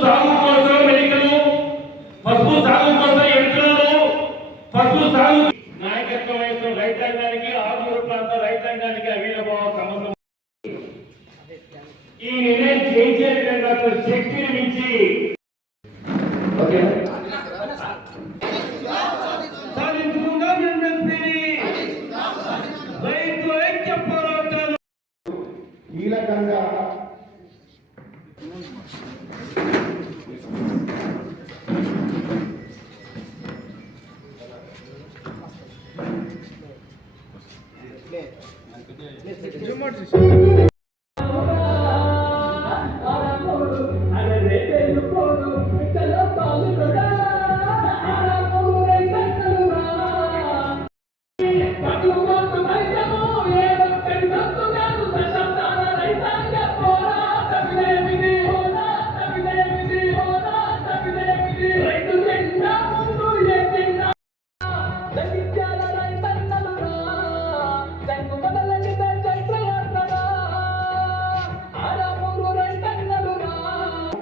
సాగు కోసం ఎన్నికలు, పసుపు సాగు కోసం యంత్రాలు, పసుపు సాగు నాయకత్వం వహిస్తున్న రైతాంగానికి, ఆరుమూరు ప్రాంత రైతాంగానికి అవినభావ సంబంధం. ఈ నిర్ణయం చేసే విధంగా శక్తిని మించి కీలకంగా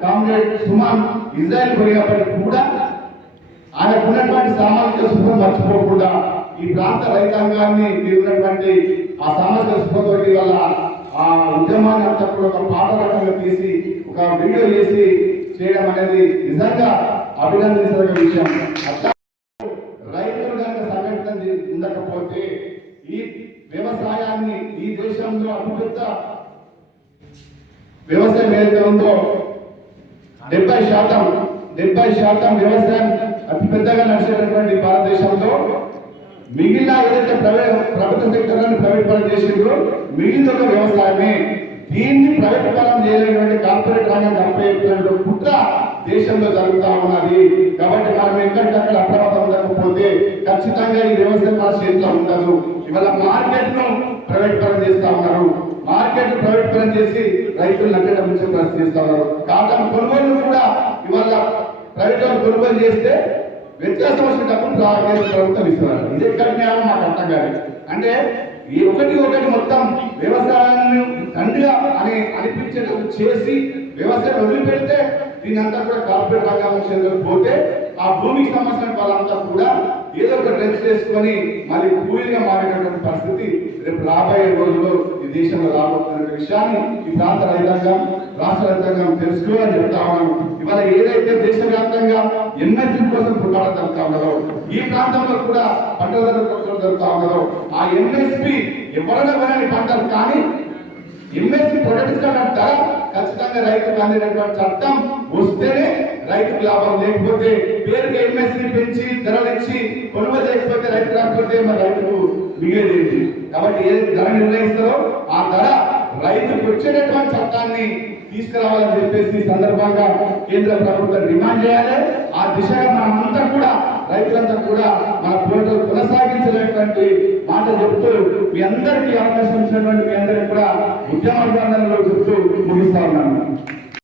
కామ్రేడ్ సుమన్ ఇజ్రాయెల్ పోయినప్పటికీ కూడా ఆయనకున్నటువంటి సామాజిక సుఖం మర్చిపోకుండా ఈ ప్రాంత రైతాంగాన్ని ఉన్నటువంటి ఆ సామాజిక సుఖతోటి వల్ల ఆ ఉద్యమాన్ని అంతా కూడా ఒక పాట రకంగా తీసి ఒక వీడియో చేసి చేయడం అనేది నిజంగా అభినందించదగ్గ విషయం. రైతులు కనుక సంఘటన ఉండకపోతే ఈ వ్యవసాయాన్ని ఈ దేశంలో అతిపెద్ద వ్యవసాయం ఏదైతే ఉందో 70% వ్యవసాయం అతి పెద్దగా నడిచేటటువంటి భారతదేశంలో మిగిలిన ఏదైతే ప్రభుత్వ సెక్టర్ ప్రైవేట్ పరం చేసిందో మిగిలిన ఒక వ్యవసాయమే. దీన్ని ప్రైవేట్ పరం చేయలేటువంటి కార్పొరేట్ రంగం అప్పయ్యేటువంటి కుట్ర దేశంలో జరుగుతూ ఉన్నది. కాబట్టి మనం ఎక్కడికక్కడ అప్రమత్తం ఉండకపోతే ఖచ్చితంగా ఈ వ్యవసాయం మన చేతిలో ఉండదు. ఇవాళ మార్కెట్ ను ప్రైవేట్ పరం చేస్తా ఉన్నారు, మార్కెట్ ప్రైవేట్ పరం చేసి రైతులు నష్టపరిచే పరిస్థితి చేస్తా ఉన్నారు. కాటన్ కొనుగోలు కూడా ఇవాళ ప్రైవేట్ వాళ్ళు కొనుగోలు చేస్తే వ్యత్యాసం వచ్చినప్పుడు ప్రభుత్వం ఇస్తున్నారు. ఇదే కన్యాయం మాకు అర్థం కాదు. అంటే ఈ ఒకటి మొత్తం వ్యవసాయాన్ని దండిగా అనిపించేటట్టు చేసి వ్యవసాయం వదిలిపెడితే దీనంతా కూడా కార్పొరేట్ రంగం పోతే ఆ భూమికి సంబంధించిన వాళ్ళంతా కూడా ఏదో ఒక డ్రెస్ చేసుకొని మళ్ళీ కూలీగా మారేటటువంటి పరిస్థితి రేపు రాబోయే రోజుల్లో ఈ దేశంలో రాబోతున్న విషయాన్ని ఈ ప్రాంత రైతాంగం, రాష్ట్ర రైతాంగం తెలుసుకోవాలని చెప్తా ఉన్నాను. ఇవాళ ఏదైతే దేశవ్యాప్తంగా ఎంఎస్పీ కోసం పుట్టాలు జరుగుతా ఉన్నదో ఈ ప్రాంతంలో కూడా పంటల ధరలు జరుగుతా ఉన్నదో ఆ ఎంఎస్పీ ఎవరైనా వినని పంటలు కానీ ఎంఎస్పీ ప్రకటిస్తున్న ధర ఖచ్చితంగా రైతుకు అందేటటువంటి చట్టం వస్తేనే రైతుకు లాభం. లేకపోతే పేరుకి ఎంఎస్పీ పెంచి ధరలు ఇచ్చి కొనుగోలు చేయకపోతే రైతు రాకపోతే మరి రైతుకు మిగిలేదు. కాబట్టి ఏ ధర నిర్ణయిస్తారో ఆ ధర రైతుకు వచ్చేటటువంటి చట్టాన్ని తీసుకురావాలని చెప్పేసి సందర్భంగా కేంద్ర ప్రభుత్వం డిమాండ్ చేయాలి. ఆ దిశగా మనమంతా కూడా రైతులంతా కూడా మన పోరాటాలు కొనసాగించేటువంటి మాట చెబుతూ మీ అందరికీ అవకాశం ఇచ్చినటువంటి మీ అందరికీ కూడా ఉద్యమ చెబుతూ ముగిస్తా ఉన్నాను.